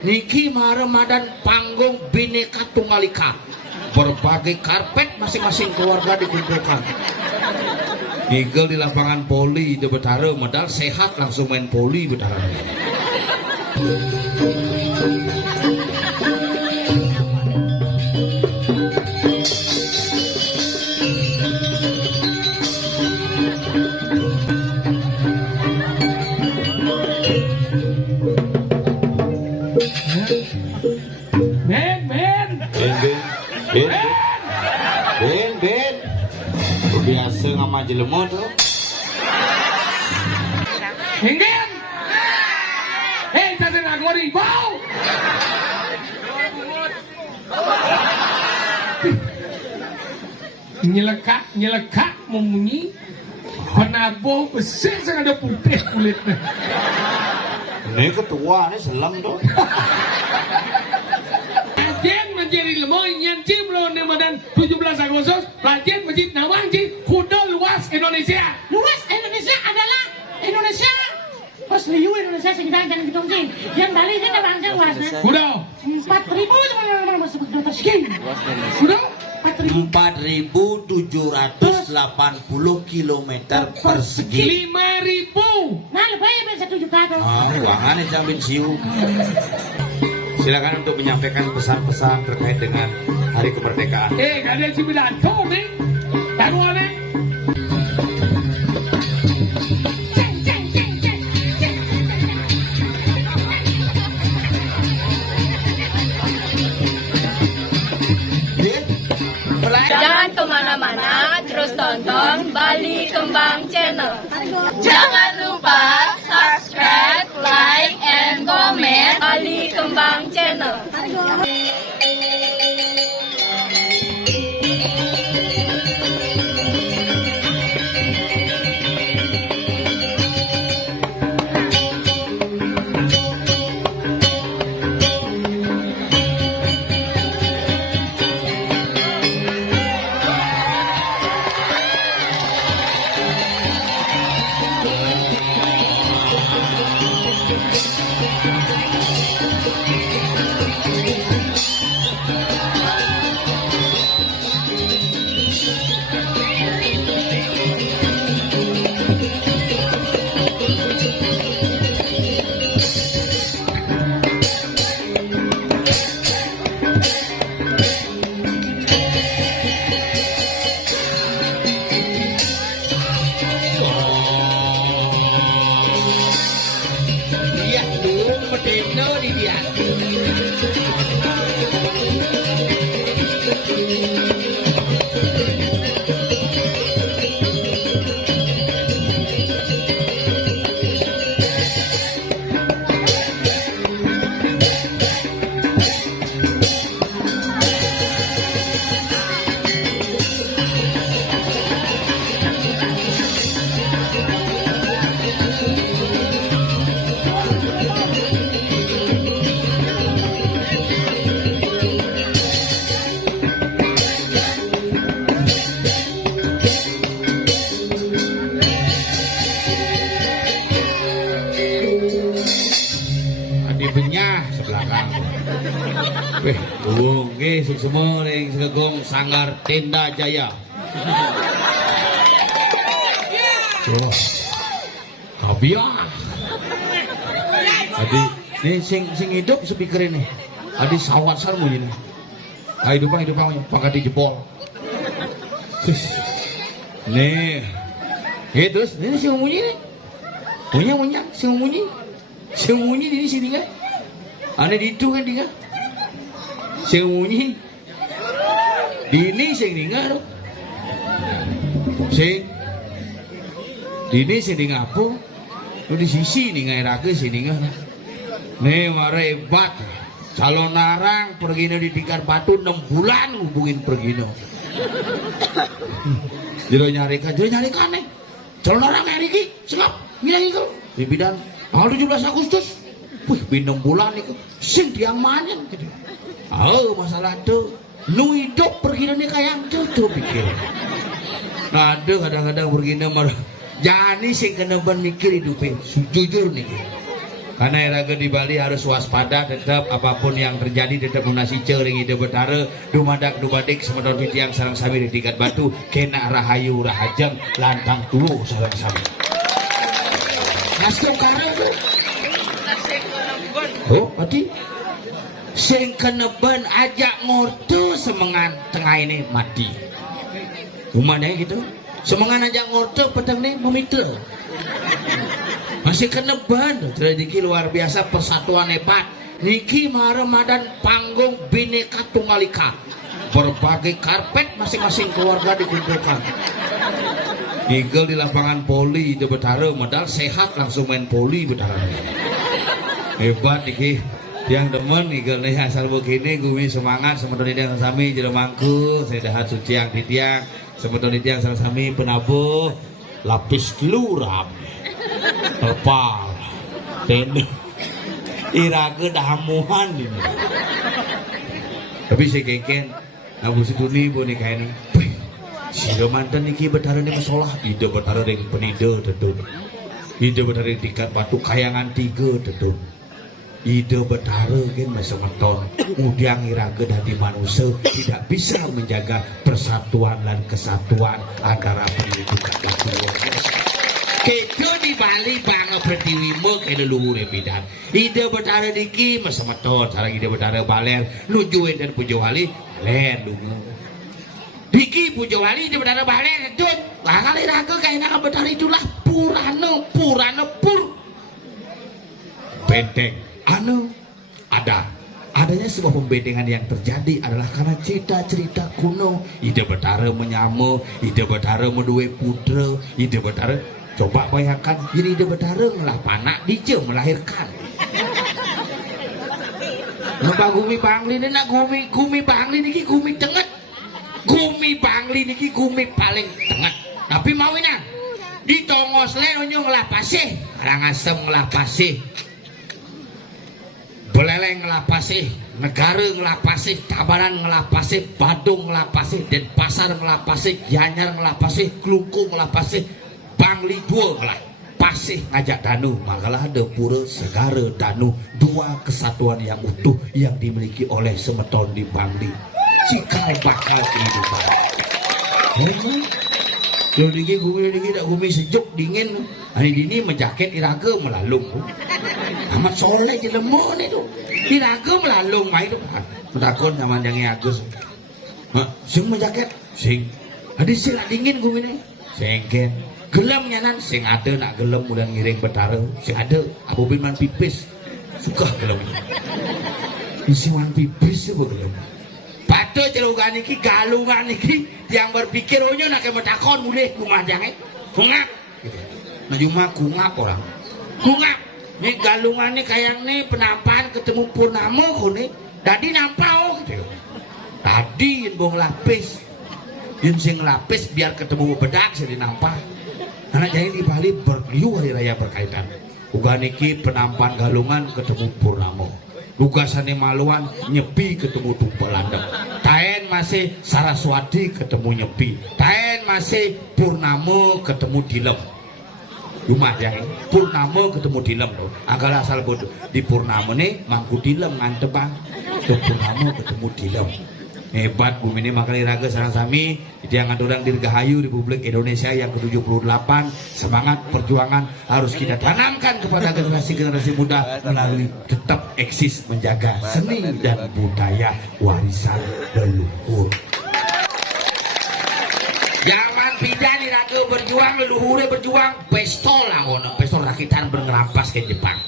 Niki mah Ramadan panggung Bhinneka Tunggal Ika. Berbagai karpet masing-masing keluarga dikumpulkan. Nigel di lapangan poli di Betara, modal sehat langsung main poli Betara. Ben, biasa ngama jelema tuh. Hinggan. Hei, tadi nak gori bau. Nyelekak memunyi. Penabuh besar sangat ada putih kulitnya. Ini ketua ini selam tuh. Lajen menjadi lemoy nyancim lawan Ramadan 17 Agustus. Lajen Masjid Nawangji kuda luas Indonesia. Luas Indonesia adalah Indonesia. Pas liu Indonesia sekitar jangan ditungguin. Yang Bali ini kan bangsa luasnya. Kuda 4.000 teman-teman masuk dokter segini. kuda 4.780 km persegi. 5.000. Nah lebih ya bisa 7 kata. Ruangannya jamin siu. Silakan untuk menyampaikan pesan-pesan terkait dengan Hari Kemerdekaan. Gak ada Cibidanto nih. Taruhan nih. Jangan kemana-mana, terus tonton Bali Kembang Channel. Jangan lupa subscribe, like, and comment Bali Kembang Channel. Oke, semua yang segegong Sanggar Tenda Jaya. Oh, kabiah. Adi, ini sing hidup speaker ini. Adi sawat sarmu ini. Hidup pangkat dijebol. Nih, terus ini si munyi nih. Punya si munyi di sini kan? Ane di itu kan dia. Semunyi dini sing ningar sing dini sing ngapu lu di sisi ningairake sing ningar nih mare hebat calon narang pergino di Tikar Batu 6 bulan hubungin pergino jero nyarikan nih calon narang iki sekap ngilang iku di bidan tanggal 17 Agustus wih 6 bulan iku sing tiang manyen gitu. Oh masalah tuh, lu hidup pergi nih kayak tuh pikir. Nah ada kadang-kadang pergi nih marah. Jadi sing kena mikir hidupnya, jujur nih. Karena raga di Bali harus waspada tetap apapun yang terjadi tetap munasi cering ide betara dumadak dumadik semeton titiang sarang sami di tingkat batu kena rahayu rahajeng lantang tulu sarang sami. Nasib karena tu. Oh, berarti sing keneben ajak ngorto semengan tengah ini mati. Rumahnya gitu. Semengan ajak ngorto petang ni memitra. Masih keneban tradisi luar biasa persatuan hebat niki Ramadan panggung Bhinneka Tunggal Ika berbagai karpet masing-masing keluarga dikumpulkan nigel di lapangan poli di Betara modal sehat langsung main poli Betara hebat niki yang demen nigel nih asal begini gumi semangat semeton yang sami jeremangku saya dahat suci yang titiang semeton yang sami penabuh lapis luram Tepal, tenda, iraga dahamuhan ini. Tapi saya keken, nabu situni boneka ini. Si mantan niki betara ni masalah, ide betara dengan penida tentu. Ide betara dengan tingkat batu kayangan 3 tentu. Ide betara kan masa meton, mudiang iraga dari manusia tidak bisa menjaga persatuan dan kesatuan antara penduduk dan keluarga. Kejo di Bali bangga pertiwimo kaya leluhur bidan. Ide betara diki masa meton sarang ide betara baler nujuin dan pujo wali baler dungu. Diki pujo wali ide betara baler itu kali raga kaya nak betara itulah purana pur. Benteng anu adanya sebuah pembentengan yang terjadi adalah karena cerita-cerita kuno. Ide betara menyama, ide betara meduwe putra, ide betara coba bayangkan jadi ide betara ngelah panak dije melahirkan. Nampak gumi bangli ni nak gumi bangli niki gumi tenget. Gumi bangli niki gumi paling tenget. Tapi mawinan di tongos le onyo ngelah pasih, Karangasem ngelah pasih. Beleleng ngelah pasih, Negara ngelah pasih, Tabanan ngelah pasih, Badung ngelah pasih, Denpasar ngelah pasih, Gianyar ngelah pasih, Klungkung ngelah pasih, Bangli 2 ngelah pasih ngajak danu. Makalah ada pura segara danu, 2 kesatuan yang utuh yang dimiliki oleh semeton di Bangli. Cikal bakal kehidupan. Kalau digi tak gumi sejuk dingin. Hari ini menjaket iraga melalung. Amat soleh je lemah ni tu. Iraga melalung mai tu. Mentakon zaman yang Agus. Sing menjaket sing. Ada sing dingin gumi ni. Sengken. Gelem nyanan sing ada nak gelem mudah ngiring betara. Sing ada Abu bin Man pipis. Suka gelem. Isi man pipis apa gelem. Pada celugan niki galungan niki yang berpikir onyo nak metakon boleh kumandang kungap. Nah cuma kungap orang. Kungap. Ni galungan ni kayang ni penampan ketemu Purnama ko ni. Dadi nampau gitu. Tadi bong lapis. Yang sing lapis biar ketemu bedak sih nampak. Anak jadi di Bali berliu hari raya berkaitan. Uga niki penampan galungan ketemu Purnama. Lugasane Maluan nyepi ketemu Tumpalandeng. Taen masih Saraswati ketemu nyepi. Taen masih Purnama ketemu Dilem. Rumah yang Purnama ketemu Dilem tuh. Agak asal bodoh. Di Purnama nih mangku Dilem ngantebang. Di Purnama ketemu Dilem. Hebat bumi ini makanya raga sarang sami yang orang dirgahayu Republik Indonesia yang ke-78. Semangat perjuangan harus kita tanamkan kepada generasi-generasi muda melalui tetap eksis menjaga seni dan budaya warisan leluhur. Zaman pidani raga berjuang leluhurnya berjuang pistol lah ngono, pistol rakitan berngerampas ke Jepang.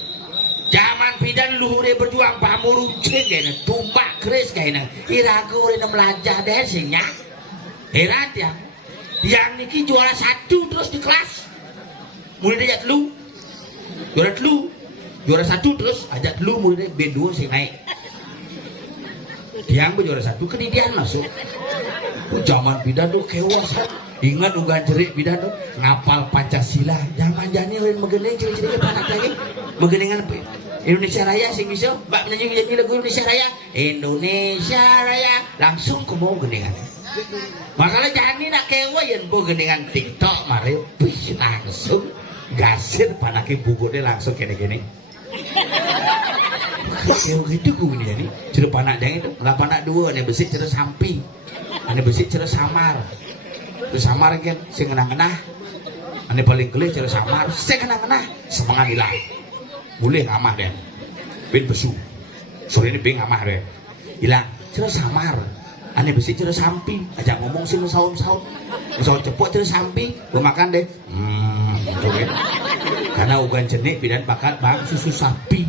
Zaman pidan luhure berjuang pamuru cenggen tumbak keris kayaknya iraga udah melajah deh sihnya herat ya yang niki juara 1 terus di kelas mulai dia telu juara 1 terus ajak telu mulai B2 sih naik yang berjuara 1 kedidian masuk zaman pidan tuh kewas ingat unggan cerik pidan tuh ngapal Pancasila zaman jani lain megening ciri-ciri panak lagi megeningan Indonesia Raya sing bisa mbak nyanyi lagu Indonesia Raya langsung ke mau geningan makanya jani nak kewa yang mau geningan TikTok mari langsung gasir panake bugune langsung gini-gini Kayak gitu gue ini jadi. Cerita panak jangan itu. Lah panak dua, ane besi cerita samping, ane besi cerita samar. Cerita samar kan, sing ngenah-ngenah. Ane paling geli cerita samar, sing ngenah-ngenah. Semangat hilang. Boleh ngamah deh. Ben besu. Sore ini ben ngamah deh. Hilang. Cerita samar. Ane besi cerita samping. Ajak ngomong sih saum-saum. Saum cepot cerita samping. Gue makan deh. Okay. Karena ugan jenik bidan bakat bang susu sapi.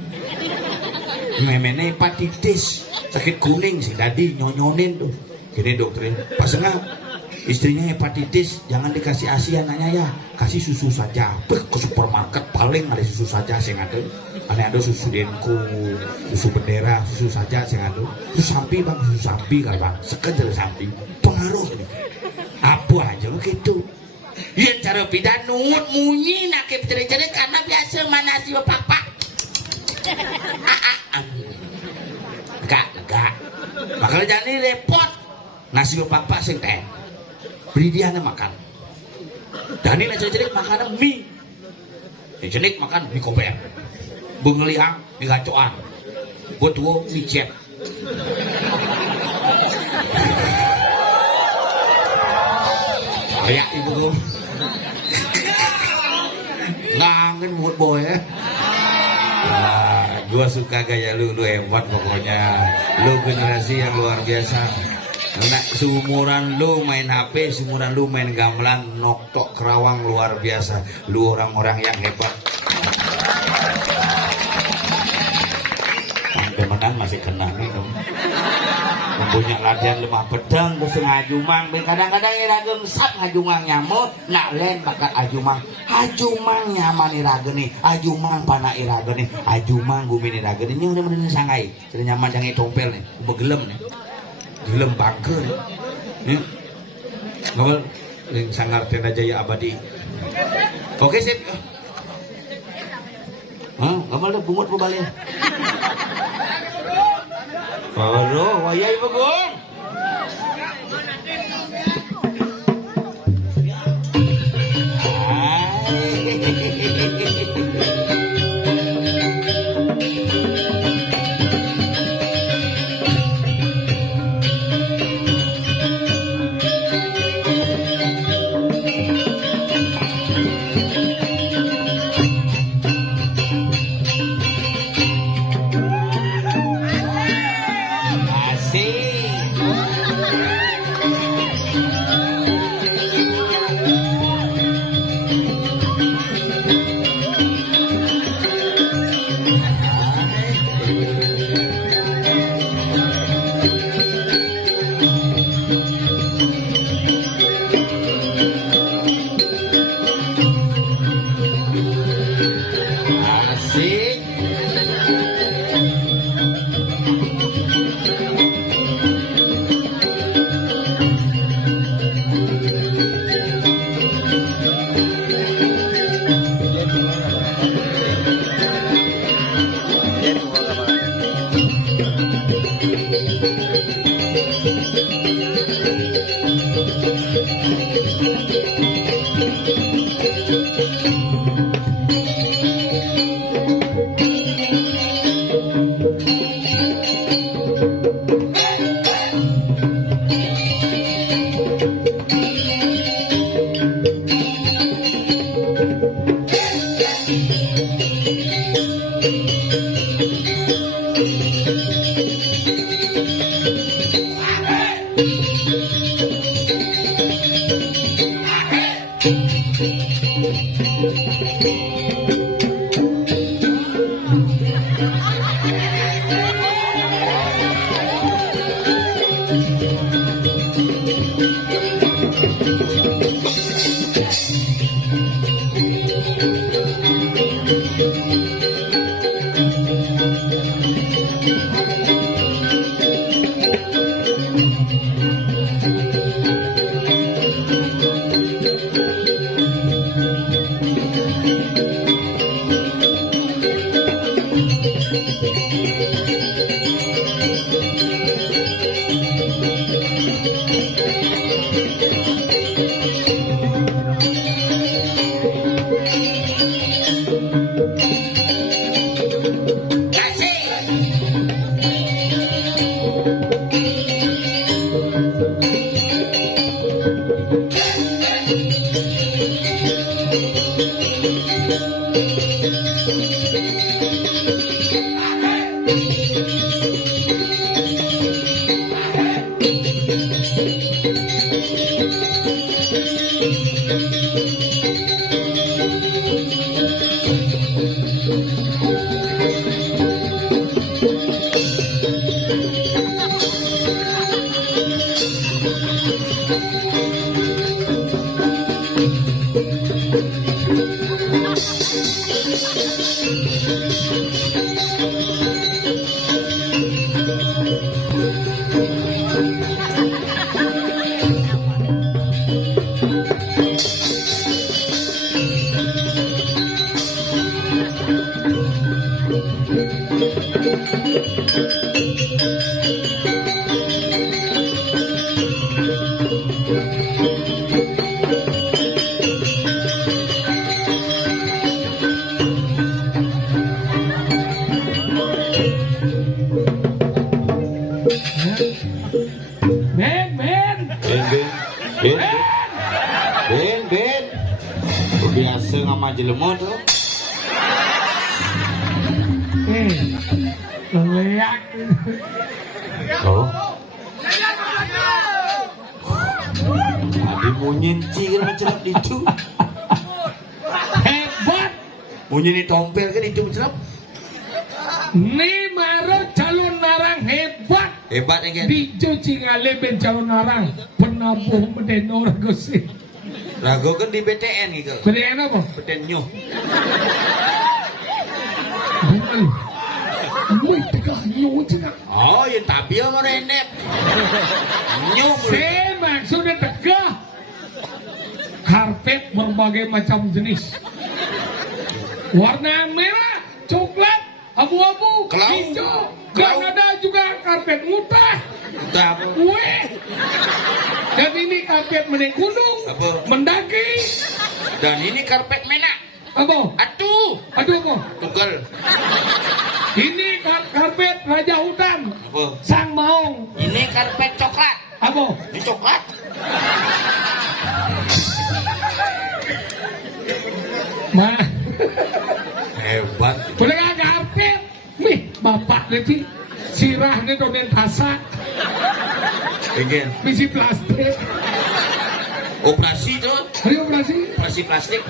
Memene hepatitis, sakit kuning sih tadi nyonyonin tuh. Gini dokterin, pas enggak istrinya hepatitis, jangan dikasih ASI anaknya ya, kasih susu saja. Ke supermarket paling ada susu saja sih ngadu. Ada susu Denko, susu bendera, susu saja sih ngadu. Susu sapi bang, susu sapi kan bang, sekedar sapi pengaruh nih. Apa aja begitu. Yang cara bidan nut munyi nakip ceri-ceri karena biasa mana si bapak. Enggak. Makanya jangan repot. Nasi bapak sing teh. Beri dia makan. Dan ini jenik makan mie. Jenik makan mie koper. Bengeliang mie gacoan. Buat tuh mie cep. Kayak ibu. Ngangen buat boy ya. Nah, gua suka gaya lu hebat pokoknya. Lu generasi yang luar biasa. Nah, seumuran lu main HP, seumuran lu main gamelan, noktok kerawang luar biasa. Lu orang-orang yang hebat. Temenan masih kena nih dong. Mempunyai latihan lemah pedang, gue ngajumang. Kadang-kadang iragem sat ngajumang nyamuk, nak len bakat ajumang. Ajumang nyaman irage nih, ajumang pana irage nih, ajumang gumin irage nih. Ini udah menenin sangai, sudah nyaman jangan tompel nih, begelem nih, gelem bangke nih. Ngawal, yang sangar tenda jaya abadi. Oke sip. Ngawal deh bungut pembalian. Aduh, wayai bagung. Ben. Biasa sama jelema tuh. Leak. Oh. Tadi mau nyinci kan mencelap itu. Hebat. Mau nyini tompel kan itu mencelap. Nih maro calon narang hebat. Hebat ya kan? Dicuci ngaleben calon narang penabuh mendenor gosip. Rago kan di BTN gitu. BTN apa? BTN nyuh. Ini tegak nyuh cina. Oh, yang tampil mau renep. Nyuh. Saya maksudnya tegak. Karpet berbagai macam jenis. Warna merah, coklat, abu-abu, Kelau. hijau. Kelau. Dan ada juga karpet mutah. Udah apa? Weh. Dan ini karpet menaik gunung, Apa? mendaki. Dan ini karpet merah. Apa? Aduh. Aduh apa? Tunggal. Ini karpet raja hutan, Apa? sang maung. Ini karpet coklat. Apa? Ini coklat. Mah, Hebat. boleh karpet. Nih, bapak nanti sirahnya donen tasak, Again. misi plastik. Operasi tuh. Hari operasi. Operasi plastik.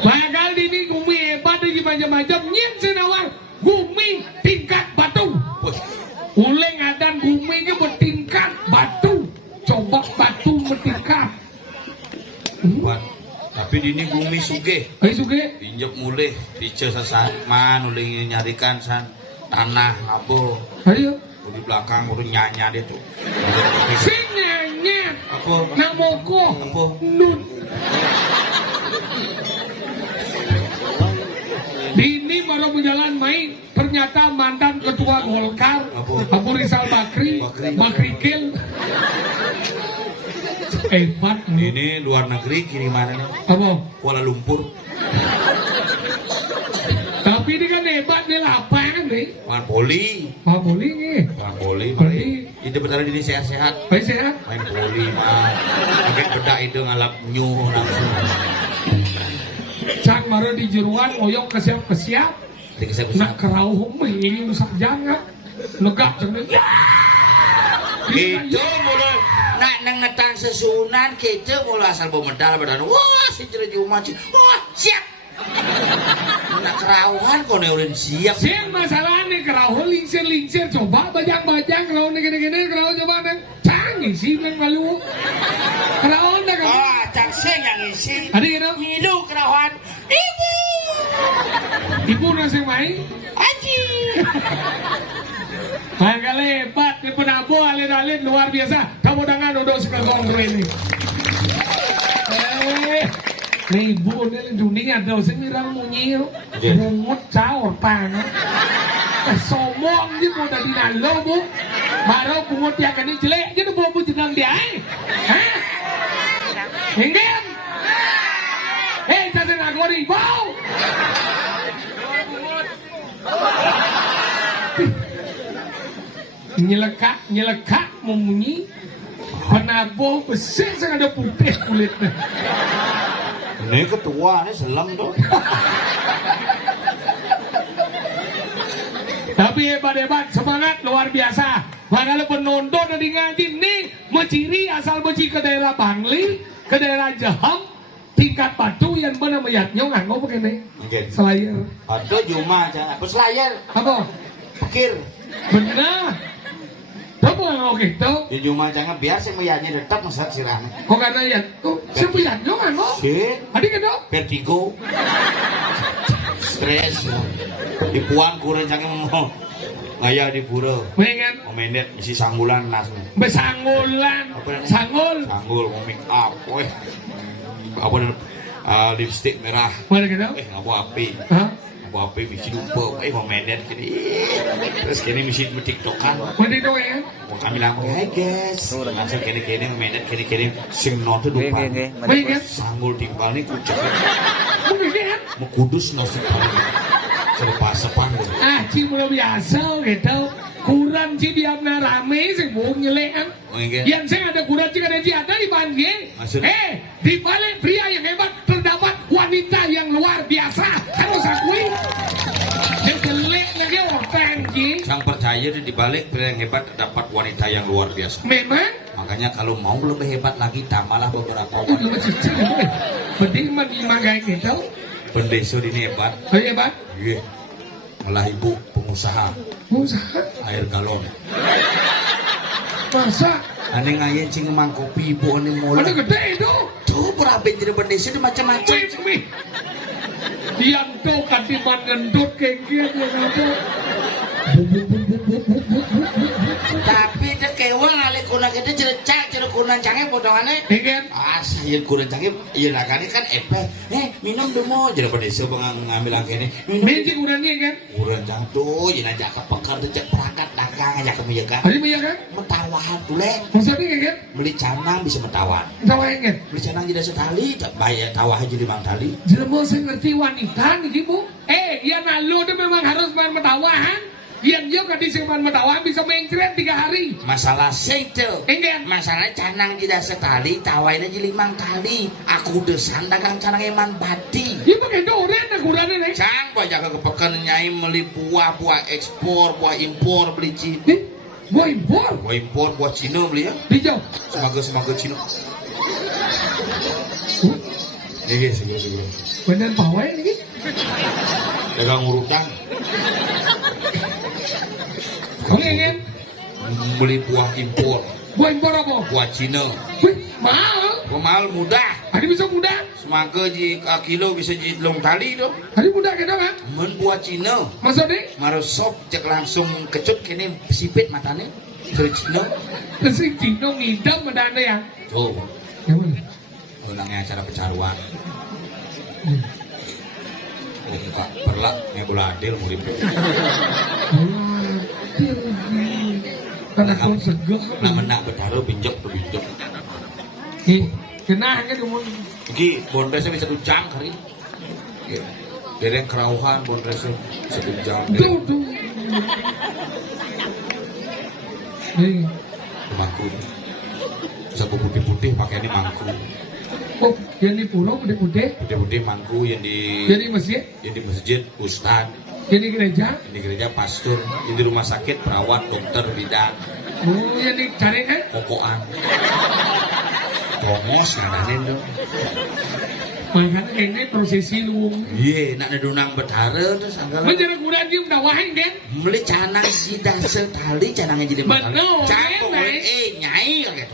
Bakal ini gumi hebat di macam-macam. Nyen senawang gumi tingkat batu. Wah, Uleng adan gumi ke bertingkat batu. Coba batu bertingkat. hebat. Tapi ini bumi suge. Ayo suge. Injek mulai dice sasan man ulin nyarikan san tanah ngabul. Ayo. Di belakang udah nyanya dia tuh. Sinyanya. Apa? Namoko. Apa? Nun. Dini baru berjalan main. Ternyata mantan ketua Golkar. Apa? Abu Rizal Bakri. Bakri Kil. Hebat. Ini luar negeri kiriman ini. Apa? Kuala Lumpur. Tapi ini kan hebat nih lapangan nih. Main poli. Pak Poli nih. Main poli. Poli. Itu betul ini sehat-sehat. Baik sehat. Main poli mah. Pakai bedak itu ngalap nyuh langsung. Cak mara di jeruan oyok kesiap-kesiap. Dikesep Nak kerauh mah ini nusak jangan. Negak cenah. Gitu mulai nak nengetan sesunan gitu mulai asal bawa medal badan. Wah si jeru cuma wah siap. Nak kerauhan kok neurin siap. Sen masalahnya kerauh lingsir-lingsir coba bajang-bajang kerauh nih gini-gini kerauh coba neng canggih sih neng malu. Kerauh neng kamu. Oh, cang sing yang isi. Ada gitu. Ngilu kerauhan. Ibu. Ibu nasi main. Aji. Mangga lebat di penabuh alit-alit luar biasa. Kamu dengan udah sekagong ini. Nih ibu ini dunia ada semirang munyil. Mungut caur tanah. Somong dia mau dari nalo bu. Baru bungut dia kan ini jelek. Jadi bawa bu jenang dia. Hah? Ingin? Hei kasih nagori bau. Nyelekak memunyi penabuh besar sangat ada putih kulitnya. Ini ketua ini selam tuh. Tapi hebat-hebat, semangat luar biasa. Makanya penonton dari ngaji nih menciri asal meci ke daerah Bangli, ke daerah Jaham, tingkat batu yang mana mayatnya nganggo begini. Mungkin. Selayar. Aduh cuma aja, apa selayar? Apa? Pikir. Benar. Kamu nganggo gitu? Ya cuma jangan biar si mayatnya tetap masak sirahnya. Kok karena ya tuh, siapa mayatnya nganggo? Si, Adik kan dong? vertigo. Stres. Dipuang kurang jangan mau. Ngaya di pura. Mengen. Menet misi sanggulan nas. Besanggulan. Sanggul. Sanggul mau make up, weh. Apa lipstick merah. Mana gitu? Ngapu api. Hah? Ngapu api misi lupa. Mau menet gini. Terus kini misi tiktokan. Mana itu ya? Mau kami bilang, hai guys. Langsung kini menet kini sing nonton lupa. Mengen. Sanggul timbal nih kucak. Mungkin kan? Mau kudus nasi serba sepan gitu. Cimolo biasa gitu. Kurang sih dia rame sih mau nyelekan. Yang saya ada kurang sih ada di Bangge. Di balik pria yang hebat terdapat wanita yang luar biasa. Harus akui. Dia jelek lagi orang sih. Sang percaya di balik pria yang hebat terdapat wanita yang luar biasa. Memang. Makanya kalau mau lebih hebat lagi tambahlah beberapa Itu wanita. lebih cicil. Penting mah kayak gitu. Pendeso ini hebat. Hebat. Iya. Malah ibu pengusaha Usaha. air galon. Masa? Ane ngayen cing emang kopi ibu ane mulai. Ada gede itu. Tuh berapa jadi pendeso ini macam-macam. Wih. Yang tuh katiman ngendut kayak gini apa? Tapi dia kewang alik kunang kita cerecak cerek kunang canggih potongannya. Ingin? Sayur kunang canggih, iya nakani kan minum dulu jadi pendeso ngambil angkene. Benci kurangnya kan? Kurang jatuh, jadi ajak ke pekar cek perangkat dagang ajak ke menjaga. Hari punya kan? Metawahan dulu. Maksudnya kan? Beli canang bisa metawan. Tawa ingin? Beli canang tidak sekali, bayar tawah aja 5 kali. Jelema saya ngerti wanita nih ibu. Ya nalu itu memang harus main metawahan. Yang juga di seman metawahan bisa mencret 3 hari. Masalah itu. Ingin? Masalah canang tidak sekali, tawain aja 5 kali. Aku desan dagang canang eman bati. Ya pakai doren nah kurangnya nih. Cang banyak ke pekan nyai beli buah ekspor, buah impor beli Cina. Buah impor? Buah impor, buah Cina beli ya. Dijauh? Semaga Cina. Iya, segera. Bener pawai ini? Dagang urutan. Ingin? Beli buah impor. Buah impor apa? Buah Cina. Wih, mahal. Buah mahal mudah. Hari bisa mudah. Semaga di kilo bisa jadi long tali tuh. Hari mudah gitu kan? Men buah Cina. Maksudnya? Marosop cek langsung kecut kini sipit matanya. Dari Cina. Kesing Cino ngidam medana ya. Tuh. Ya mana? Menangnya acara pecaruan. Enggak perlak bola adil murid. Karena kau segah. Nak menak bertaruh pinjok. Kenang kan umur. Iki bondresnya bisa 1 jam kali. Dereng kerauhan bondresnya 1 jam. Tuh. Nih. Mangku. Sabu putih-putih pakaiannya mangku. Oh, yang di pulau putih-putih. Putih-putih mangku yang di masjid. Yang di masjid ustad. Yang di gereja. Yang di gereja pastor. Yang di rumah sakit perawat, dokter, bidan. Oh, yang dicari Kokoan. Pongos ngadain dong. Makanya ini prosesi luwung. Iya, nak nedunang betara terus anggap. Menjadi kurang dia mendawahin kan? Beli canang jidah sekali canangnya jadi mahal. Betul, Campur kan, nyai kaget.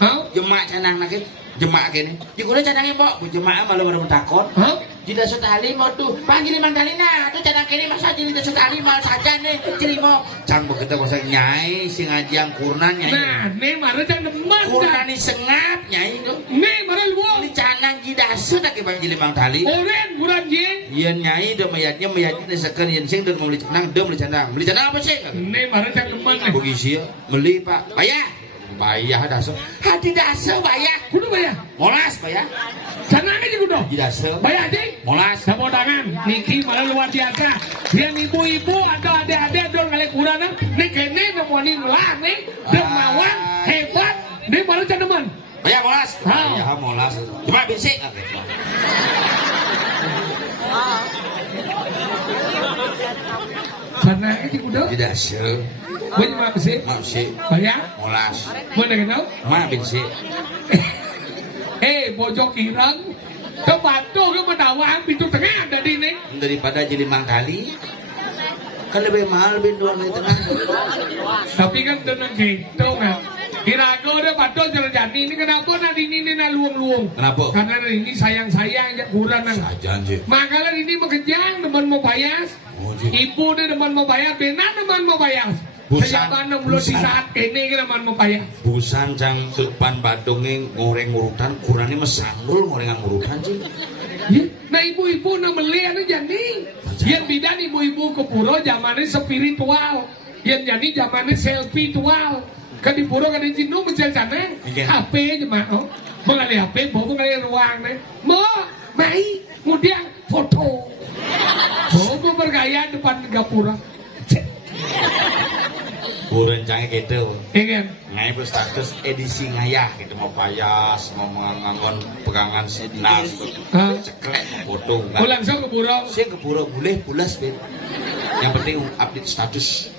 Hah? Jemak canang nak jemak kene. Dikuda canangnya mbok, bu jemak malu baru takon. Hah? Jidah sekali mau tuh panggil Mang Dalina, tuh canang kene masa jidah sekali mal saja nih, jadi mau. Cang begitu masa nyai sing ajang kurnan nyai. Nah, nih marah jangan demen. Kurnan ni sengap nyai tu. Nih marah luwung. Beli canang jidah sudah ke panggil Mang Dali. Oren, kurang jeng. Iya nyai dah mayatnya sekan yang sing dan mau beli canang, dia beli canang. Beli canang apa sih? Nih marah jangan demen. Bugisi beli pak, bayar dasar. Hati dasar bayar. Kudu bayar. Molas bayar. Canangnya juga kudu. Dasar. Bayar jeng. Molas. Tepuk tangan. Niki malah luar biasa. Dia ibu-ibu atau adik-adik dong kali kurang. Nih kene nemuanin lah nih. Dermawan hebat. Nih malah jangan demen. Bayar molas. Bayar molas. Cuma bisik. Sana ini kuda. Tidak se. Gue cuma sih. Maaf sih. Banyak. Molas. Mana kenal? Maafin sih. Bojok irang. Kebantu ke menawang pintu tengah ada di ini. Daripada jadi mangkali. Kan lebih mahal bintuan di tengah. Tapi kan dengan gitu kan. Kira-kira udah patung terjadi ini kenapa nanti ini luang-luang? Kenapa? Karena ini sayang-sayang ya kurang nang. Sajan sih. Makanya ini mau kejang teman mau bayas. Oh, sih. Ibu dia teman mau bayar, benar teman mau bayar. Busan. Saya belum di saat ini teman mau bayar. Busan cang depan badungnya ngoreng urutan kurangnya mesandul ngorengan urutan sih. Ya, nah ibu-ibu nak melihat aja nih. Yang bidan ibu-ibu ke pura zamannya spiritual. Yang jadi zamannya selfie-tual. Kan di pura kan di Cino mencari sana. HP aja mah. Mengalih HP, bawa mengalih ruang nih. Mai, kemudian foto. Bawa bergaya depan gapura. Kurang cangnya gitu. Ingin. Ngai status edisi ngayah gitu mau payas, mau mengangon pegangan sinas, ceklek foto. Oh langsung ke pura. Saya ke pura boleh pulas ben. Yang penting update status.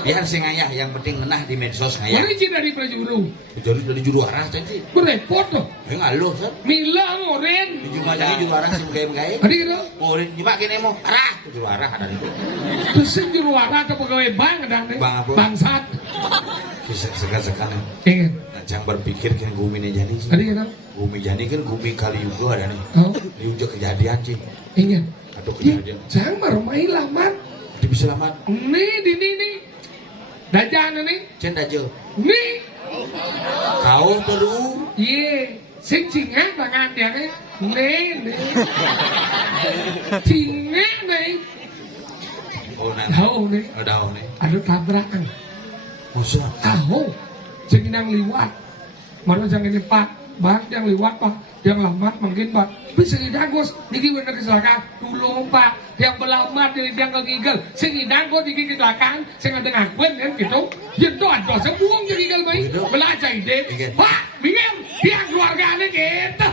Biar saya ngayah, yang penting ngenah di medsos ngayah. Mana cina dari prajuru? Jadi dari juru arah tadi. Berepot tuh. Ngaloh kan? Mila ngoren. Di jumlah jadi juru arah sih gaya-gaya. Adi gitu. Ngorin nyimak gini mau arah juru arah ada itu. Terus juru arah ke pegawai bank ada nih. Bang apa? Bangsat. Bisa sekan-sekan. Ingin. Nah, jangan berpikir kan gumi nih jadi sih. Adi gitu. Gumi jadi kan gumi kali juga ada nih. Oh. Ini udah kejadian sih. Ingin. Atau kejadian. Jangan baru main lamar. Dia bisa selamat. Nih di nih. Dajan nih. Cenda aja. Nih. Kau perlu. Iya. Sing cingat tangan dia nih. Nih. Cingat nih. Oh nah. Tahu nih. Tahu nih. Ada tabrakan. Masa? Tahu. Jangan yang liwat. Mana jangan ini pak. Bang yang liwat pak. Yang lambat mungkin pak. Bisa didanggus. Niki bener kecelakaan. Dulu pak. Yang belamat jadi dia kegigil. Sing didanggus niki kecelakaan. Sing ada ngakuin kan gitu. Yang ada sebuang jadi gigil main. Belajar ide. Pak. Bingung. Dia keluarganya gitu.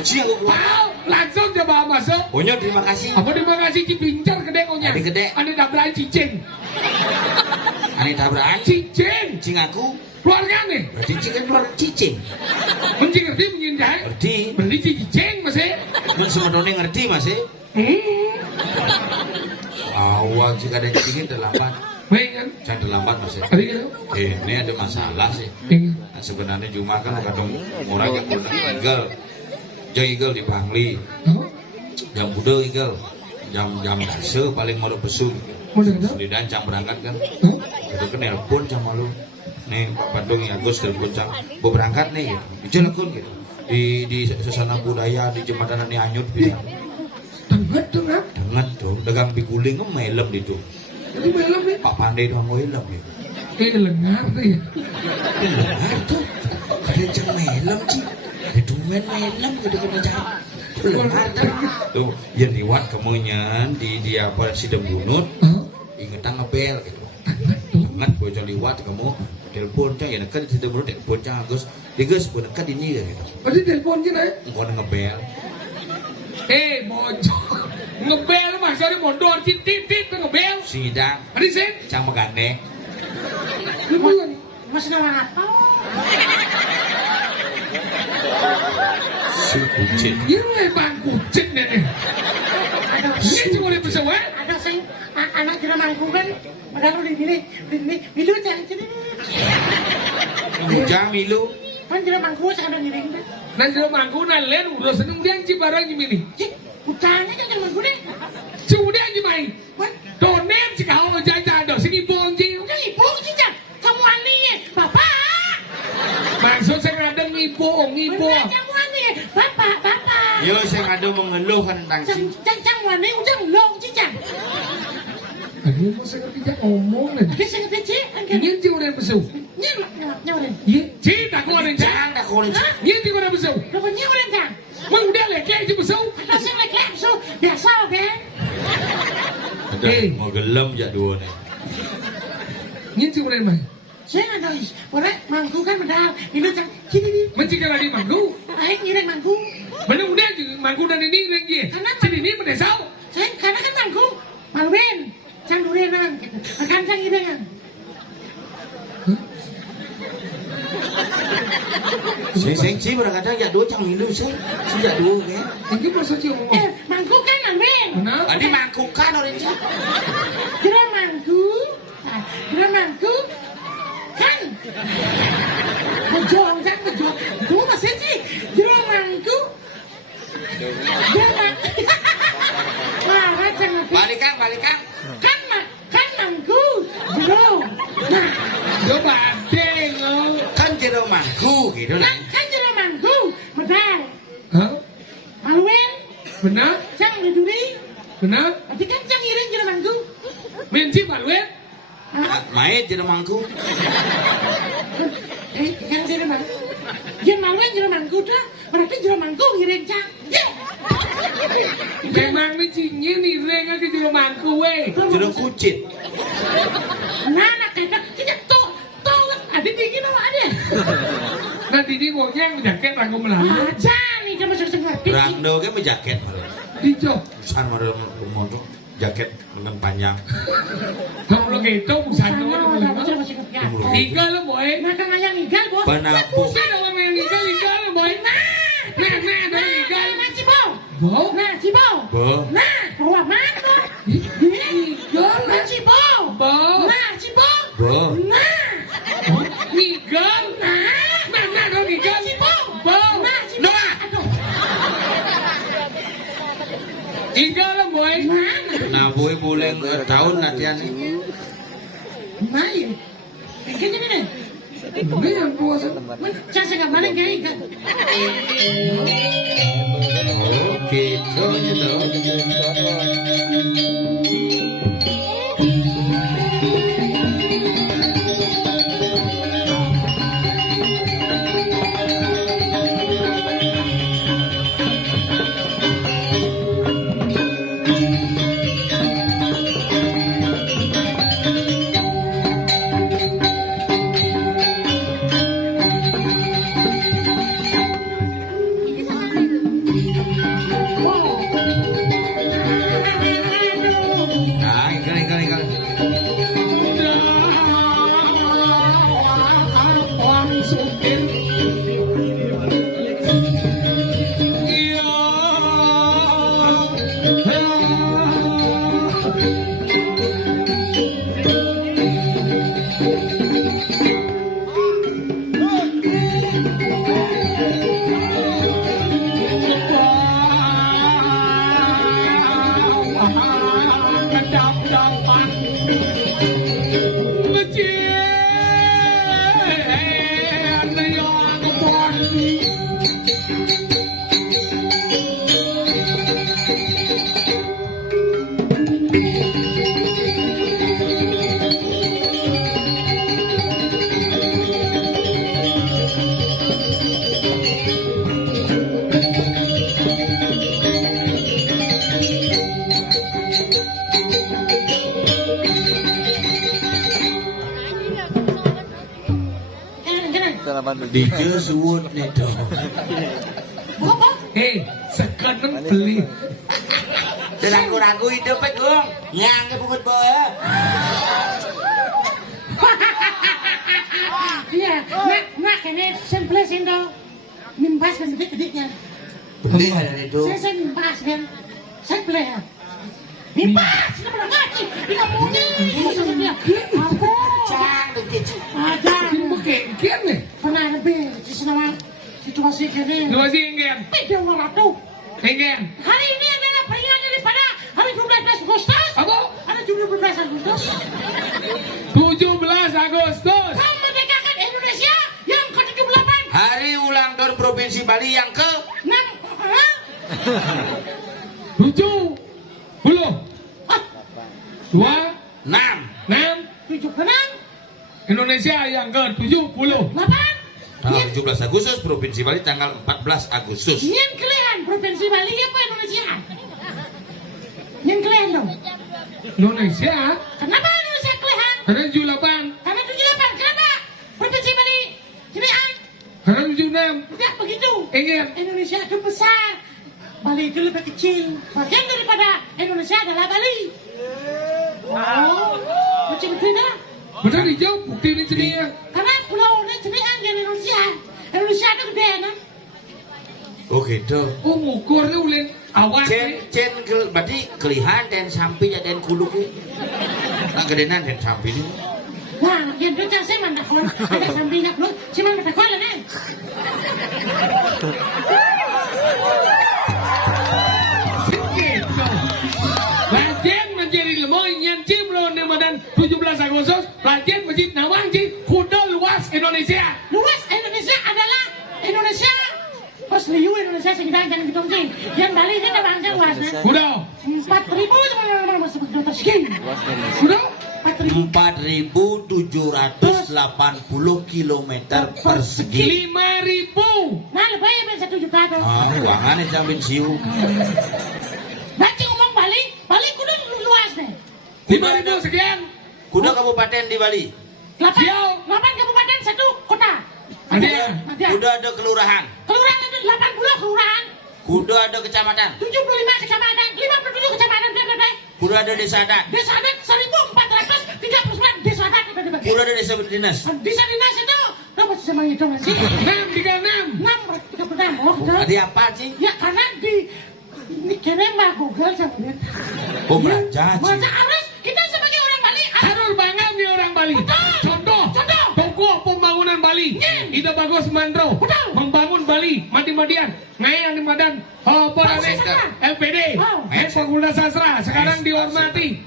Uci aku keluar. Wow. Langsung coba masuk. Punya terima kasih. Apa terima kasih Cipincar gede konya. Ada gede. Ada tabrakan cicing. Ani tabrakan. Cicing. Cing aku. Keluarganya. Berarti cing kan keluar cicing. Mencing ngerti menyinjai. Ngerti. Beli cicing masih. Dan semuanya ngerti masih. Awal jika ada cicing udah lambat. Baik kan? Jangan udah lambat masih. Tadi gitu. Ini ada masalah sih. Nah, sebenarnya cuma kan kadang orang yang pernah tinggal. Jangan tinggal di Bangli. Jam budel tinggal. Jam dase paling mau besul. Di dancang berangkat kan. Itu kan nelpon sama lu. Nih Pak Bandung ya Gus telepon cang. Mau berangkat nih gitu. Dijelekun gitu. Di sesana budaya di jembatan ini anyut gitu. Dengat dong ah. Dengat dong. Dagang biguling melem itu. Jadi malam nih. Pak Pandai doang melem gitu. Lengar deh. Lengar tuh. Ada cang melem sih. Ada dumen melem gitu kena cang. Lengar tuh. Yang liwat kemenyan di apa si Dembunut. Ingetan ngebel gitu. Dengat bocah liwat kamu telepon cang ya dekat di Dembunut telepon cang Gus. Di Gus pun dekat ini gitu. Tadi telepon kita ya. Engkau ngebel. Bocor. Ngebel mas dari mondor titit ngebel. Sidang. Tadi sen. Cang megane. Lu bilang. Mas ngalah apa? Si kucing. Iya lebar kucing nenek. Ini cuma dia bisa weh. Ada sing anak kira mangkung kan. Padahal di milu jangan jadi. Jam milu. Kan kira mangkung saya ada ngiring kan. Nanti lo mangku nalen udah seneng dia cibarang gimini. Cik, utangnya kan kira mangkung deh. Sudah gimana? Donem sih kau jajan dong sini bonjing. Udah ibu sih kan. Kamu aneh bapak. Maksud saya ngadeng ibu. Kamu aneh bapak. Yo saya ngadu mengeluh tentang si. Cang aneh udah long sih kan. Aduh mau saya ngerti jangan ngomong nih. Dia saya ngerti cik. Ini sih udah besu. Nyawa. Iya, cik tak kau orang Jangan dah kau ni. Ini sih udah besu. Kenapa nyawa kan? Mau udah lekeh sih besu. Ada sing lek so biasa kan. Mau gelem je dua ni. Ini sih udah main. Saya ada orang mangku kan medal. Ini cang kiri. Mencikal lagi manggu. Ayo ngiring mangku. Mana udah manggu dan ini lagi. Jadi ini mendesau. Saya karena kan mangku. Malwin. cang durenan gitu. Makan cang hidangan. Sing kadang jadul cang minum sing jadul ke. Ini masa sih ngomong. Mangkuk kan amin. Benar? Adi mangkuk kan orang cang. Jero mangkuk. Jero mangkuk. Kan. Bejo kan bejo. Tuh masih sih. Jero mangkuk. Jero mangkuk. Wah, macam apa? Balikan. Kan mangkuk. Jero. Nah. Yo badeng lo. Kan jero mangkuk gitu lah. Kan jero mangkuk. Benar. Hah? Maluin. Benar? Cang duduri. Benar? Berarti kan cang iring jero mangkuk. Benci balwet? Main jero mangkuk. Kan jero mangkuk. Yen maluin jero mangkuk dah. Berarti jero mangkuk iring cang. Memang ni cingin ni reng ke jero mangku we. Jero kucit. Nah, kata kita tuh ada tinggi nama ada. Nanti ni mau nyang jaket aku melayu. Aja nih kamu sudah ngerti. Rangdo ke jaket. Dijo. Busan model motor jaket lengan panjang. Kamu lo gitu busan lo. Tiga lo boy. Nah, kan ayam igal bos. Penapu. Busan lo main igal lo boy. Nah, ada igal. Nah, cibau. Bau? Nah, cibau. Bo. Nah, bawa mana? Igal. Nah, cibau. Bau. Nah, cibau. Bo. Nah, Igal. Nah, dong igal. cibau. Bau. Nah, cibau. Aduh. Igal lo boy. Nah, boy boleh tahun latihan ini. Nah, ya. Kayak gini nih. Ini yang puasa. Saya nggak balik kayak ikan. Oke, gitu. Nah, ikan. Dije suwun nih dong. Sekarang beli. Dan ragu hidup gong. Nyang ke bungut bah. Iya, nak ini simples itu. Nimbas kan detik-detiknya. Beli ada itu. Saya nimbas kan. Simple ya. Nimbas, kita pernah ngaji. Dia punya. Apa? Cang, kecil. Ada. Ini mengkengken nih. Pernah lebih di sana situasi kini. Dua sih enggen. Tidak meratu. Enggen. Hari ini adalah peringatan daripada hari 17 Agustus. Apa? Ada 17 Agustus. 17 Agustus. Memerdekakan Indonesia yang ke-78. Hari ulang tahun Provinsi Bali yang ke 6. 70. 2 6. 6 76. Indonesia yang ke-70. 8. Tanggal 17 Agustus Provinsi Bali tanggal 14 Agustus. Yang kalian Provinsi Bali apa Indonesia? Yang kalian dong. Indonesia. Kenapa Indonesia kalian? Karena 78. Karena 78. Kenapa? Provinsi Bali kalian? Karena 76. Tidak begitu. Enggen. Indonesia itu besar. Bali itu lebih kecil. Bagian daripada Indonesia adalah Bali. Oh, macam itu dah. Betul hijau, bukti ini ceria. Karena pulau ini ceria di Indonesia. Indonesia itu gede kan? Oh gitu. Oh, ngukurnya ulin awas. Cen berarti kelihan dan sampi dan kuluk ni. Nak gedenan dan sampi ni. Wah, yang tu saya mana kalau ada sampingnya belum, cuma mata kau lah kan? Latihan menjadi lemoy yang cimlo Ramadan 17 Agustus. Latihan Masjid Nawangji, kuda luas Indonesia. Luas Indonesia adalah Indonesia. Pas liu Indonesia sekitar jangan ditongking. Yang Bali kita bangsa luasnya. Kuda. 4.000 teman-teman masuk ke dokter segini. Kuda. 4.780 km persegi. 5.000. Nah, lebih yang 1 juta tu. Ruangan ni sambil siu. Baca ngomong Bali, Bali kudu luas deh. 5.000 sekian. Kuda kabupaten di Bali. 8 kabupaten 1 kota. Ada. Kuda ada kelurahan. Kelurahan itu 80 kelurahan. Kuda ada kecamatan. 75 kecamatan, 57 kecamatan, Kuda ada desa adat. desa adat 1.439 desa adat. Kuda ada desa dinas. Desa dinas itu berapa sih sama itu nanti? 636. 636. Oh, Ada apa sih? ya karena ini kirim mah Google sama lihat. Oh, baca sih. Baca harus kita sebagai orang Bali Harus bangga nih orang Bali. Betul. Contoh. Contoh. Tokoh pembangunan Bali. Ida Bagus Mandro. Betul. Membangun Bali. Mati-matian. Ngayang di Madan. Apa namanya? LPD. Oh. Fakultas Sastra. Sekarang dihormati.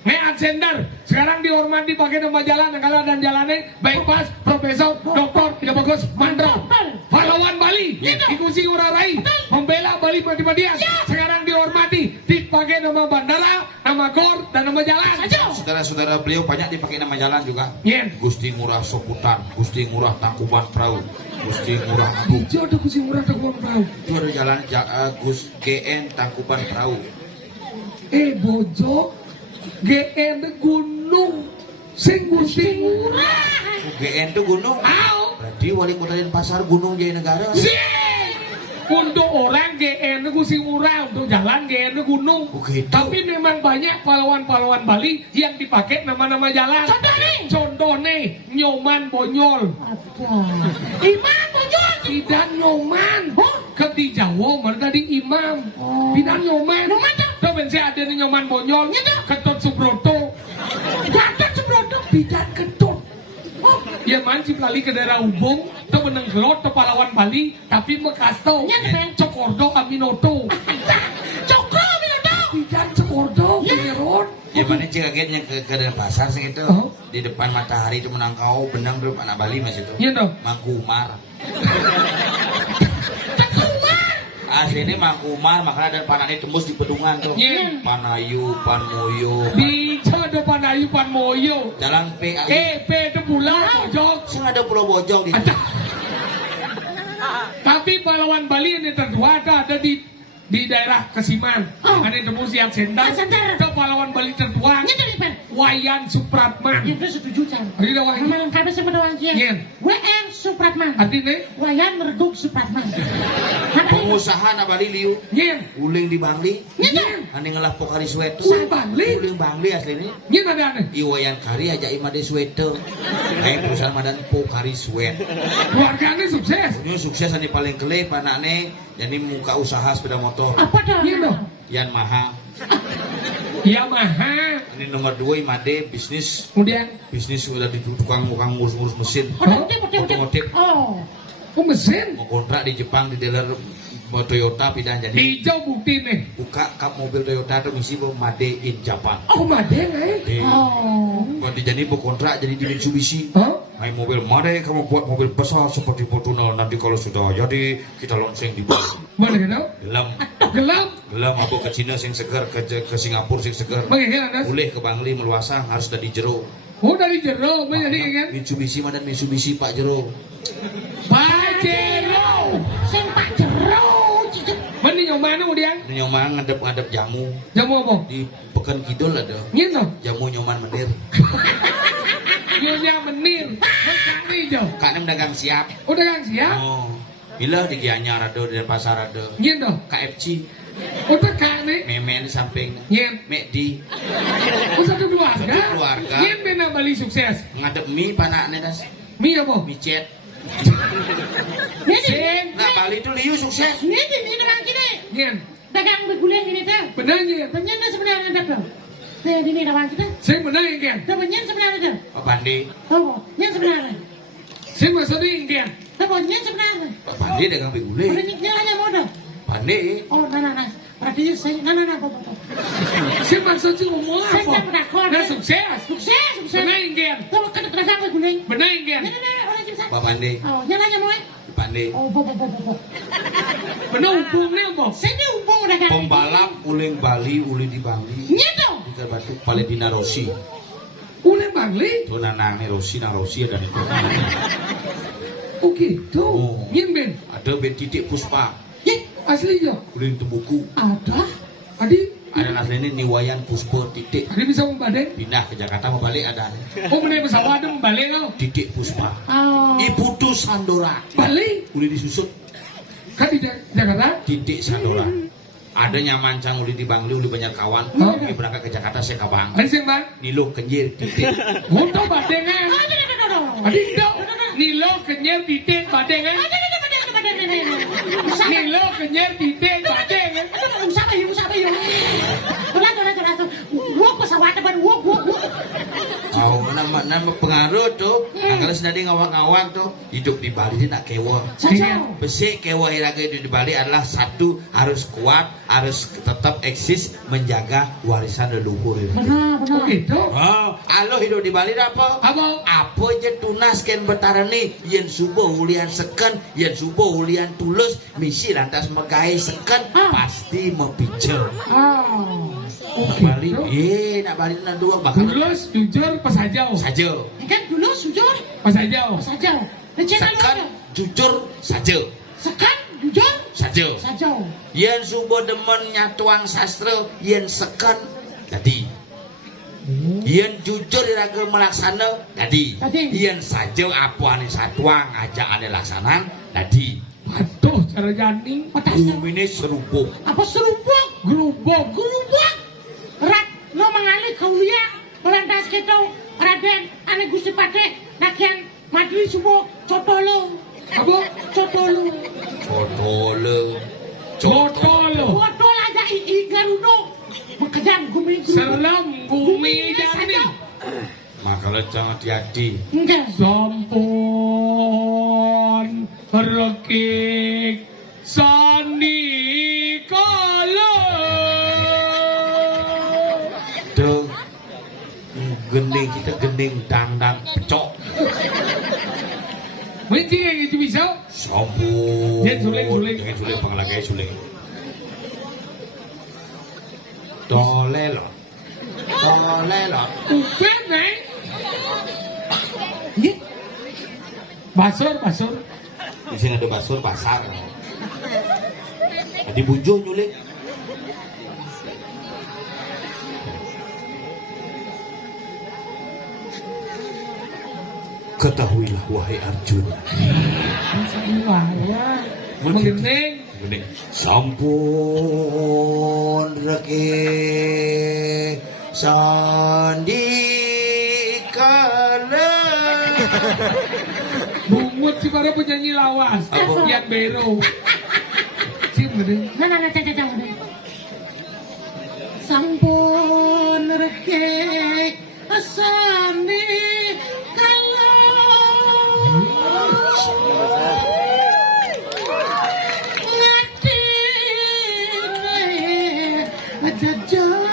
Adsender. Sekarang dihormati pakai nama jalan. Negara dan jalannya. Bypass. Profesor. Doktor. Ida Bagus Mandro. Pahlawan Bali. Ikusi urarai. Membela Bali mati-matian. Sekarang dihormati. Dipakai nama bandara. Nama gor. Dan nama jalan. Saudara-saudara beliau banyak dipakai nama jalan juga. Yen. Gusti Ngurah Soputan, Gusti Ngurah Tangkuban Perahu, Gusti Ngurah Abu. Hijau ada kusi murah ada kuang tahu. Itu ada jalan Gus GN Tangkuban Perahu. Bojo GN gunung sing gusti murah. GN itu gunung. Au. Berarti wali kota Denpasar Gunung Jaya Negara. Untuk orang GN gusti murah, untuk jalan GN gunung. Oh, gitu. Tapi memang banyak pahlawan-pahlawan Bali yang dipakai nama-nama jalan. Contoh nih, Nyoman Bonyol. Imam Bonyol. Tidak Nyoman. Di Jawa mereka di Imam. Tidak Nyoman. Tuh saya ada nih Nyoman Bonyol. Ketut Subroto. Gatot Subroto. Tidak Ketut. Ya mancip lali ke daerah Ubung, tuh meneng gelot tuh pahlawan Bali, tapi mekasto. Cokordo Aminoto. Cokro Aminoto. Tidak Cokordo, Merot. Ya mana cikagen yang ke Denpasar sih itu. Di depan matahari itu menangkau benang tuh anak Bali mas itu. Iya dong. Mangku Umar. Asli ini Mangku Umar, makanya ada panani tembus di pedungan tuh. Iya. Panayu, Panmoyo. Di Codo Panayu Panmoyo. Jalan P. P itu pulau Bojong. Sing ada Pulau Bojong di. Tapi pahlawan Bali yang tertua ada di daerah Kesiman. Ada yang tembus yang sendal. Itu pahlawan Bali tertua. Wayan Supratman. Itu setuju kan? Ada Wayan. Nama lengkapnya sama doangnya. WN Supratman. Artinya? Wayan Merguk Supratman. Pengusaha na Bali liu. Yen. Uling di Bangli. Yen. Ane ngelah pokari sweater. Bangli. Uling Bangli asli ini. Yen ada aneh. Iwayan kari aja imade sweater. Perusahaan madan pokari sweat. Keluarganya sukses. Ini sukses ane paling kelih panane. Jadi muka usaha sepeda motor. Apa dah? Yen dong. Yamaha. Yamaha. Ini nomor 2 imade bisnis. Kemudian. Bisnis udah di tukang ngurus mesin. Otomotif. Oh. Mesin. Mau kontrak di Jepang di dealer Toyota pindah jadi. Hijau bukti nih. Buka kap mobil Toyota itu misi Made in Japan. Oh Made nggak? Oh. Kalau jadi kontrak jadi di Mitsubishi. Oh. Hai mobil Made, kamu buat mobil besar seperti Fortuner. Nanti kalau sudah jadi kita launching di Bali. Mana gitu? Gelam. Gelap. Gelam aku ke Cina sing segar, ke Singapura sing segar. Bagaimana? Boleh ke Bangli meluasang harus dari jero. Oh dari jero, menjadi kan? Mitsubishi mana Mitsubishi Pak Jero. Pak Jero. Sing Pak Jero. Mending yang mana kemudian? Nyoman ngadep jamu. Jamu apa? Di Pekan Kidul ada. Gitu. Jamu Nyoman Menir. Nyonya Menir. Mencari jauh. Kaknem dagang siap. Udah kan siap? Oh. Bila di Gianyar ada, di Pasar ada. Gitu. KFC. Udah kak nih. Memen samping. Nyen. Mek di Oh satu keluarga. Satu keluarga. Nyen bena Bali sukses. ngadep mie panaknya das. Mi apa? Micet. Sing. Nah Bali itu liu sukses. Ini dengan gini. Nyen. Dagang berguling ini tuh. Benar nyen. Penyen sebenarnya ada tuh. Ini kawan kita. Sing benar nyen. Tuh penyen sebenarnya tuh. Pak Pandi. Oh, yang sebenarnya. Sing maksudnya nyen. Tuh penyen sebenarnya. Pak Pandi dagang beguling. Udah nyiknya aja modal. Pandi. Oh, nah. Berarti saya, nah, apa. Sing maksudnya ngomong Saya apa? tak pernah kau. Nah sukses. Sukses. Benar nyen. Tuh kan dagang berguling. Benar nyen. Nah, orang cipta. Pak Pandi. Oh, nyala aja mau. Pak Pandi. Oh, bo. Benar hubungnya apa? Saya ini umpung dagang. Pembalap uling Bali, uli di Bali. Nyeto. Di Batu Valentina Rossi. Ule Bangli. Itu nanang Rossi ada di kota. Oh gitu. Oh. Nyen ben. Ada Ben Titik Puspa. Ye, Asli jo. Uling Tembuku. Ada. Adi. Ada aslinya Niwayan Puspa Titik. Adi bisa membadeng. Pindah ke Jakarta mau balik ada. Oh benar pesawat ada membalik kau. Titik Puspa. Oh. Ibu tuh Sandora. Balik. Uli disusut. Kan di Jakarta. Titik Sandora. Ada nyamancang uli di Bangli, uli banyak kawan. Oh. Ini berangkat ke Jakarta saya kabang. Adi sing bang. Nilo kenjir titik. Untuk badengan. Aduh. Adi dok. Nilo kenyer titik badengan. Nilo kenyer titik badengan. Usah bayu. Tulah. Wok pesawat depan wok. Oh, nama pengaruh tuh. Kalau senadi ngawang-ngawang tuh hidup di Bali dia nak kewa. Saja. Besi kewa iraga hidup di Bali adalah satu harus kuat, harus tetap eksis menjaga warisan leluhur. Benar. Oh gitu. Oh, alo hidup di Bali apa? Apa? Apa aja tunas ken betarani yen subuh ulian seken, yen subuh ulian tulus, misi lantas megai seken, pasti mepicel. Oh. Bali, nak Bali nak dua bakal Tulus, jujur, pesajau. saja. Kan dulu sujud. Pesajau. Saja. Lecet Sekan lu. jujur saja. Sekan jujur. Saja. Saja. Yen subuh demen nyatuang sastra, yen seken jadi. Yen jujur iraga melaksana jadi. Yen saja apa ane satuang ajak ane laksanan jadi. Aduh, cara janing. Bumine serubung. Apa serupuk? Gerubuk. Rat lo mengalir kaulia melantas kita Raden ane Gusti Pate nakian madri subuh cotolo. Apa? Cotolo. Cotolo. Cotol aja Garudo. Bekerjaan gumi. Selam bumi janing. Makanya jangan hati-hati. Enggak. Sampun rekik sandi kala. Tuh gending kita gending dang pecok. Mesti yang itu bisa. Sampun. Yen suling. Jangan suling pengelagay suling. Dolelot. Upen Ye. Basur. Di sini ada basur pasar. Di bujo nyulik. Ketahuilah wahai Arjuna. Menggening. Sampun reke sandi kala. Bungut si para penyanyi lawas. Apa? Yang bero. Si mending. Nah, jangan. Sampun reke asani kalau jajah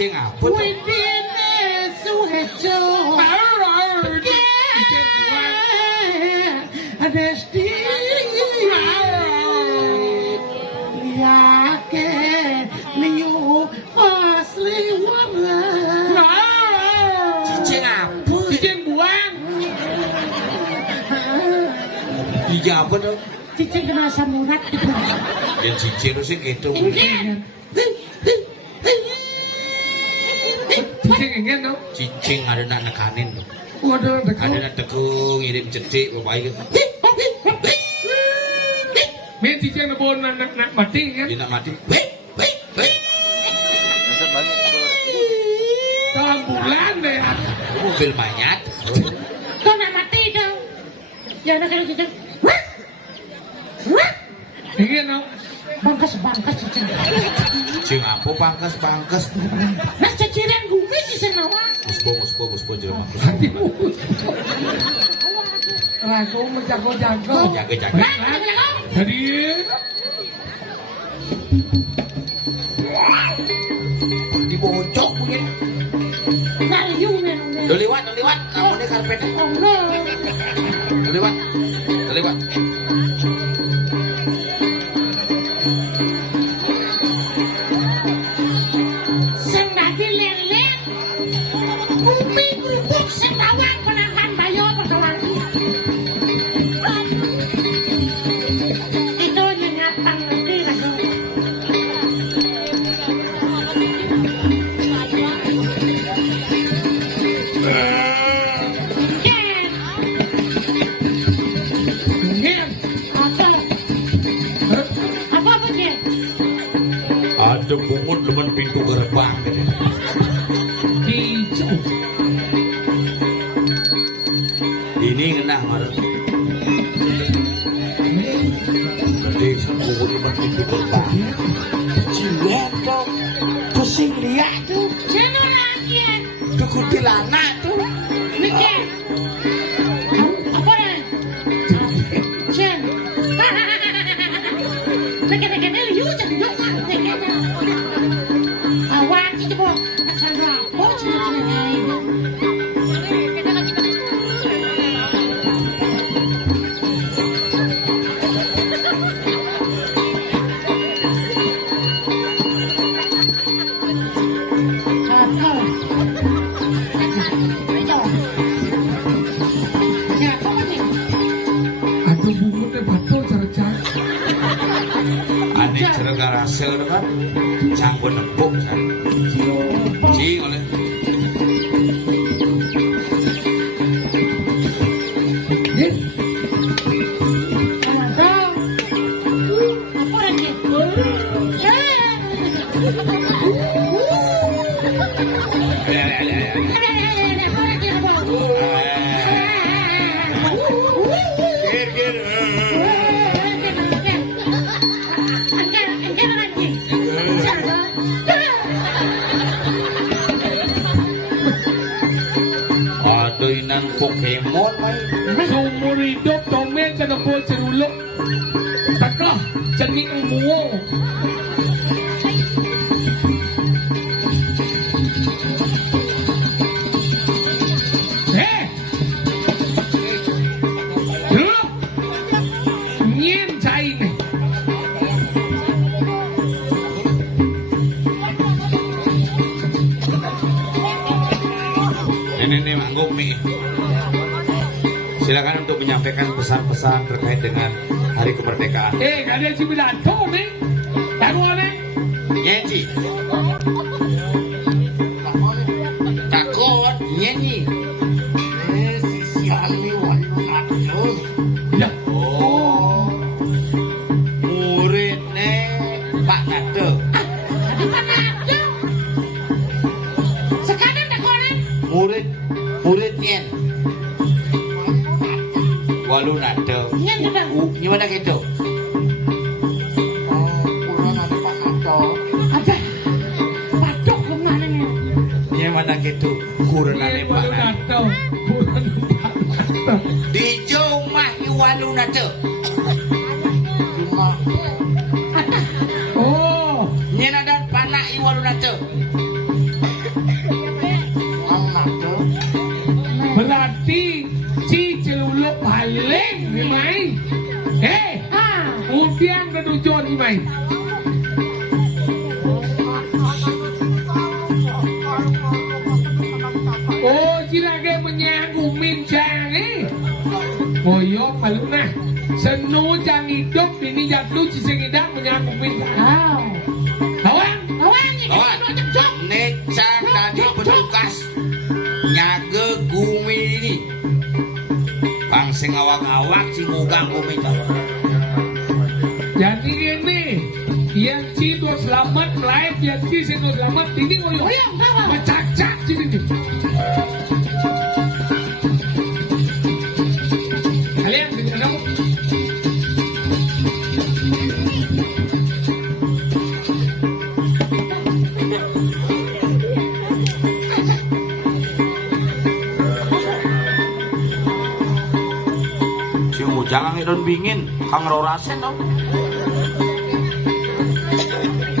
Cicing apa tuh? Cicing Dijawab dong. Cicing kena asam urat gitu. Yang cicing lu sih gitu. Enggak. Cicing enggak dong. Cicing ada nak nekanin tuh. Waduh, Ada nak tekung, ngirim cedik, bapak itu. Main cicing nebon nak mati kan? Dia nak mati. Dalam bulan deh. Mobil mayat. Kau nak mati dong. Ya nak kena cicing. Enggak dong. Bangkas cicing. Cicing apa pangkas. Nah ciciran gue cicing awak. Muspo jelema. Ragu menjago-jago. Jaga. Jadi Dibocok mungkin. Nariu nih. Udah lewat. Kamu nih karpetnya. Oh no. Udah lewat. Sing dadi lele. Bumi berubuk sing tawang penahan bayo pertawang. Itu nyenyapang ngerti ragu. Jen. enggak. Apa Jen? Ada bungut depan pintu gerbang gitu. Hijau. Ini kena marah. Jadi bungut depan pintu gerbang. Cilet dong. Pusing lihat tuh. Jen orang Jen. Tuh kuntilanak tuh. Mikir. Apa nih? Jen. Mikir-mikirnya liu jadi dong. Awak itu boh. Akan rapor cina-cina ini. Ada bungutnya batul cara-cara. Aneh cerita hasil kan. Canggung nempuk kan. Cing oleh. Adoinan Pokemon mai. Seumur hidup Tomen kena buat ceruluk. Takah jenik umuo. Dulu Nyen cai nih. Ini manggung nih. Silakan untuk menyampaikan pesan-pesan terkait dengan Hari Kemerdekaan. Gak ada si pidato nih. Tahu nih. Nyanyi. Takut nyanyi. Ya. Oh. Muridnya Pak Nado. Sekarang tak koran. Murid Nyen. Walu Nado. Nyen juga. Gimana gitu? Apa? Patok kemana nih? Gimana gitu? Kurenane Pak Nado. Di Jomah Walu Nado. Oh, Nyen ada panak Walu Nado. berarti si celuluk paling gimana? Kemudian ketujuan gimana? Oh, silage menyanggung mincang boyok malu nah. Senu jang hidup ini jatuh cisengidang menyangkut bintang. Kawan, Kawan, Necan tadi petugas nyaga gumi ini. Bang sing awak-awak sing ngugang gumi tau. jadi ini yang cido selamat live yang cido selamat ini ngoyong macacak sini. Kalian dengan aku. Si Ujang ngidon bingin, kang rorasen tau.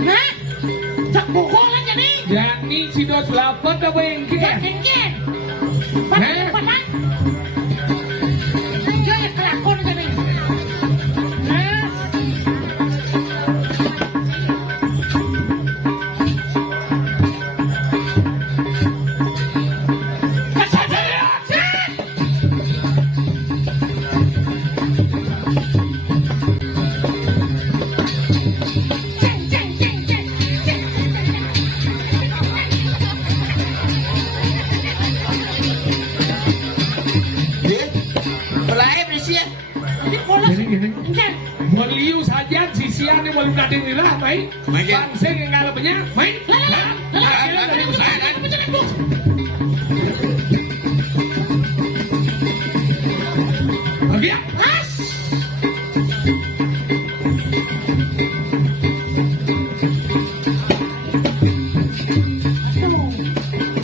Nah, cak pukul aja nih. Yani cido selamat apa yang Ya, kia? kengken. Padang. Jangan kelakon aja nih. Nah. Belai berisi ya. Ini polos. Jadi gini. Kengken. Meliu saja sisian yang belum nading nila, main. Main, ya. Bangseng yang ngalapnya, main. Bagian.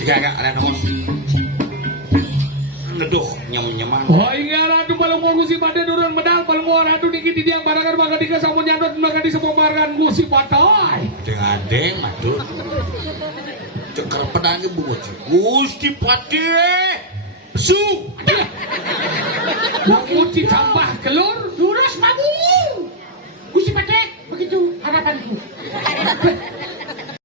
Agak ada nomor. Neduh, nyem-nyeman. Oh ingat ratu paling mau gusi pada durang medal paling mau ratu dikit di diang barangan maka dikasih nyandot maka di semua barangan gusi patoy. Deng-deng, aduh. Cekar pedangnya bungut. Gusti Pati. Su. Bagi